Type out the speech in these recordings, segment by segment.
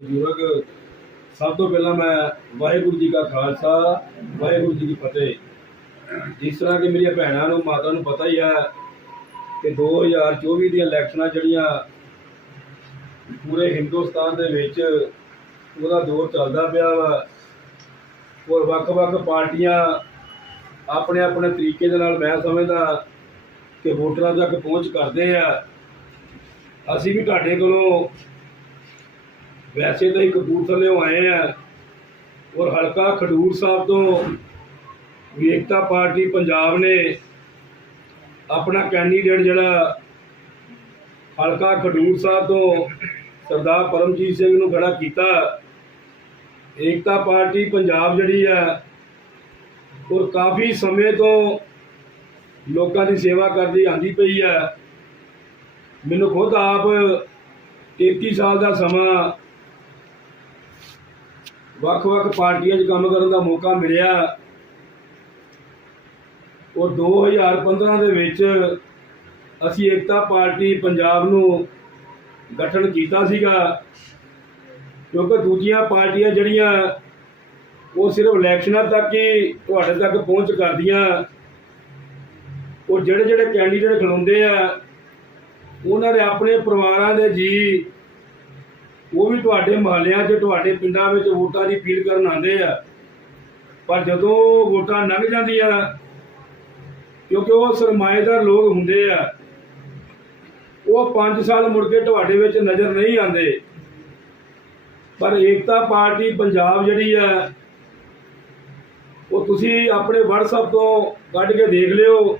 ਬਜ਼ੁਰਗ, ਸਭ ਤੋਂ ਪਹਿਲਾਂ ਮੈਂ ਵਾਹਿਗੁਰੂ ਜੀ ਕਾ ਖਾਲਸਾ, ਵਾਹਿਗੁਰੂ ਜੀ ਕੀ ਫਤਿਹ। ਜਿਸ ਤਰ੍ਹਾਂ ਕਿ ਮੇਰੀਆਂ ਭੈਣਾਂ ਨੂੰ, ਮਾਤਾ ਨੂੰ ਪਤਾ ਹੀ ਹੈ ਕਿ 2024 ਦੀਆਂ ਇਲੈਕਸ਼ਨਾਂ ਜਿਹੜੀਆਂ ਪੂਰੇ ਹਿੰਦੁਸਤਾਨ ਦੇ ਵਿੱਚ ਉਹਦਾ ਦੌਰ ਚੱਲਦਾ ਪਿਆ ਵਾ, ਔਰ ਵੱਖ-ਵੱਖ ਪਾਰਟੀਆਂ ਆਪਣੇ ਆਪਣੇ ਤਰੀਕੇ ਦੇ ਨਾਲ ਮੈਂ ਸਮਝਦਾ ਕਿ ਵੋਟਰਾਂ ਤੱਕ ਪਹੁੰਚ ਕਰਦੇ ਆ। ਅਸੀਂ ਵੀ ਤੁਹਾਡੇ ਕੋਲੋਂ ਵੈਸੇ ਤਾਂ ਹੀ ਕਪੂਰਥਲੇ ਆਏ ਆ ਔਰ ਹਲਕਾ ਖਡੂਰ ਸਾਹਿਬ ਤੋਂ ਏਕਤਾ ਪਾਰਟੀ ਪੰਜਾਬ ਨੇ ਆਪਣਾ ਕੈਂਡੀਡੇਟ ਜਿਹੜਾ ਹਲਕਾ ਖਡੂਰ ਸਾਹਿਬ ਤੋਂ ਸਰਦਾਰ ਪਰਮਜੀਤ ਸਿੰਘ ਨੂੰ ਖੜਾ ਕੀਤਾ। ਏਕਤਾ ਪਾਰਟੀ ਪੰਜਾਬ ਜਿਹੜੀ ਆ, ਔਰ ਕਾਫੀ ਸਮੇਂ ਤੋਂ ਲੋਕਾਂ ਦੀ ਸੇਵਾ ਕਰਦੀ ਆਂਦੀ ਪਈ ਆ। ਮੈਨੂੰ ਖੁਦ ਆਪ 33 ਸਾਲ ਦਾ ਸਮਾਂ ਵੱਖ-ਵੱਖ ਪਾਰਟੀਆਂ 'ਚ ਕੰਮ ਕਰਨ ਦਾ ਮੌਕਾ ਮਿਲਿਆ। ਔਰ 2015 ਦੇ ਵਿੱਚ ਅਸੀਂ ਏਕਤਾ ਪਾਰਟੀ ਪੰਜਾਬ ਨੂੰ ਗਠਨ ਕੀਤਾ ਸੀਗਾ। ਕਿਉਂਕਿ ਦੂਜੀਆਂ ਪਾਰਟੀਆਂ ਜਿਹੜੀਆਂ ਉਹ ਸਿਰਫ ਇਲੈਕਸ਼ਨਾਂ ਤੱਕ ਹੀ ਤੁਹਾਡੇ ਤੱਕ ਪਹੁੰਚ ਕਰਦੀਆਂ। ਉਹ ਜਿਹੜੇ ਜਿਹੜੇ ਕੈਂਡੀਡੇਟ ਖਲੋਂਦੇ ਆ, ਉਹਨਾਂ ਦੇ ਆਪਣੇ ਪਰਿਵਾਰਾਂ ਦੇ ਜੀ ਉਹ ਵੀ ਤੁਹਾਡੇ ਮਹੱਲਿਆਂ 'ਚ, ਤੁਹਾਡੇ ਪਿੰਡਾਂ ਵਿੱਚ ਵੋਟਾਂ ਦੀ ਅਪੀਲ ਕਰਨ ਆਉਂਦੇ ਆ। ਪਰ ਜਦੋਂ ਵੋਟਾਂ ਲੰਘ ਜਾਂਦੀਆਂ, ਕਿਉਂਕਿ ਉਹ ਸਰਮਾਏਦਾਰ ਲੋਕ ਹੁੰਦੇ ਆ, ਉਹ 5 ਸਾਲ ਮੁੜ ਕੇ ਤੁਹਾਡੇ ਵਿੱਚ ਨਜ਼ਰ ਨਹੀਂ ਆਉਂਦੇ। ਪਰ ਏਕਤਾ ਪਾਰਟੀ ਪੰਜਾਬ ਜਿਹੜੀ ਆ, ਉਹ ਤੁਸੀਂ ਆਪਣੇ WhatsApp ਤੋਂ ਕੱਢ ਕੇ ਦੇਖ ਲਿਓ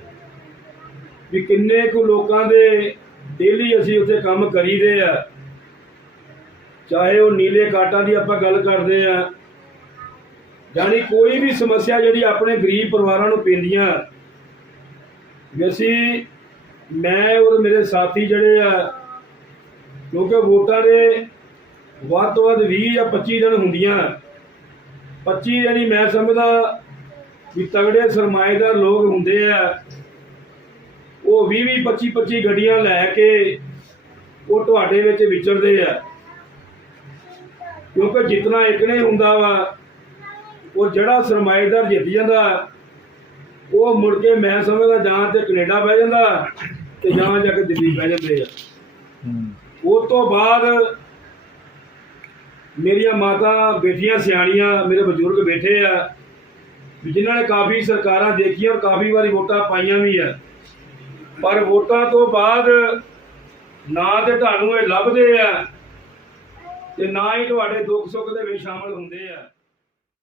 ਵੀ ਕਿੰਨੇ ਕੁ ਲੋਕਾਂ ਦੇ ਡੇਲੀ ਅਸੀਂ ਉੱਥੇ ਕੰਮ ਕਰੀਦੇ ਆ। ਚਾਹੇ ਉਹ ਨੀਲੇ ਕਾਟਾਂ ਦੀ ਆਪਾਂ ਗੱਲ ਕਰਦੇ ਆ, ਯਾਨੀ ਕੋਈ ਵੀ ਸਮੱਸਿਆ ਜਿਹੜੀ ਆਪਣੇ ਗਰੀਬ ਪਰਿਵਾਰਾਂ ਨੂੰ ਪੈਂਦੀਆਂ, ਵੀ ਅਸੀਂ, ਮੈਂ ਔਰ ਮੇਰੇ ਸਾਥੀ ਜਿਹੜੇ ਆ, ਕਿਉਂਕਿ ਵੋਟਾਂ ਦੇ ਵੱਧ ਤੋਂ ਵੱਧ 20 ਜਾਂ 25 ਦਿਨ ਹੁੰਦੀਆਂ 25 ਜਿਹੜੀ ਮੈਂ ਸਮਝਦਾ ਵੀ ਤਗੜੇ ਸਰਮਾਏਦਾਰ ਲੋਕ ਹੁੰਦੇ ਆ, ਉਹ 20 20 25 25 ਗੱਡੀਆਂ ਲੈ ਕੇ ਉਹ ਤੁਹਾਡੇ ਵਿੱਚ ਵਿਚਰਦੇ ਆ। ਕਿਉਂਕਿ ਜਿੰਨਾ ਇੱਕ ਨੇ ਹੁੰਦਾ ਵਾ ਉਹ ਜਿਹੜਾ ਸਰਮਾਏਦਾਰ ਜਿੱਤ ਜਾਂਦਾ ਉਹ ਮੁੜ ਕੇ ਮੈਂ ਸਮਝਦਾ ਜਾਂ ਤੇ ਕੈਨੇਡਾ ਬਹਿ ਜਾਂਦਾ ਤੇ ਜਾਂ ਜਾ ਕੇ ਦਿੱਲੀ ਬਹਿ ਜਾਂਦੇ ਆ। ਉਸ ਤੋਂ ਬਾਅਦ ਮੇਰੀਆਂ ਮਾਤਾ ਬੇਟੀਆਂ ਸਿਆਣੀਆਂ ਮੇਰੇ ਬਜ਼ੁਰਗ ਬੈਠੇ ਆ ਜਿਨ੍ਹਾਂ ਨੇ ਕਾਫੀ ਸਰਕਾਰਾਂ ਦੇਖੀਆਂ ਔਰ ਕਾਫੀ ਵਾਰੀ ਵੋਟਾਂ ਪਾਈਆਂ ਵੀ ਆ। ਪਰ ਵੋਟਾਂ ਤੋਂ ਬਾਅਦ ਨਾ ਤੇ ਤੁਹਾਨੂੰ ਇਹ ਲੱਭਦੇ ਆ ਤੇ ਨਾ ਹੀ ਤੁਹਾਡੇ ਦੁੱਖ ਸੁੱਖ ਦੇ ਵਿੱਚ ਸ਼ਾਮਲ ਹੁੰਦੇ ਆ।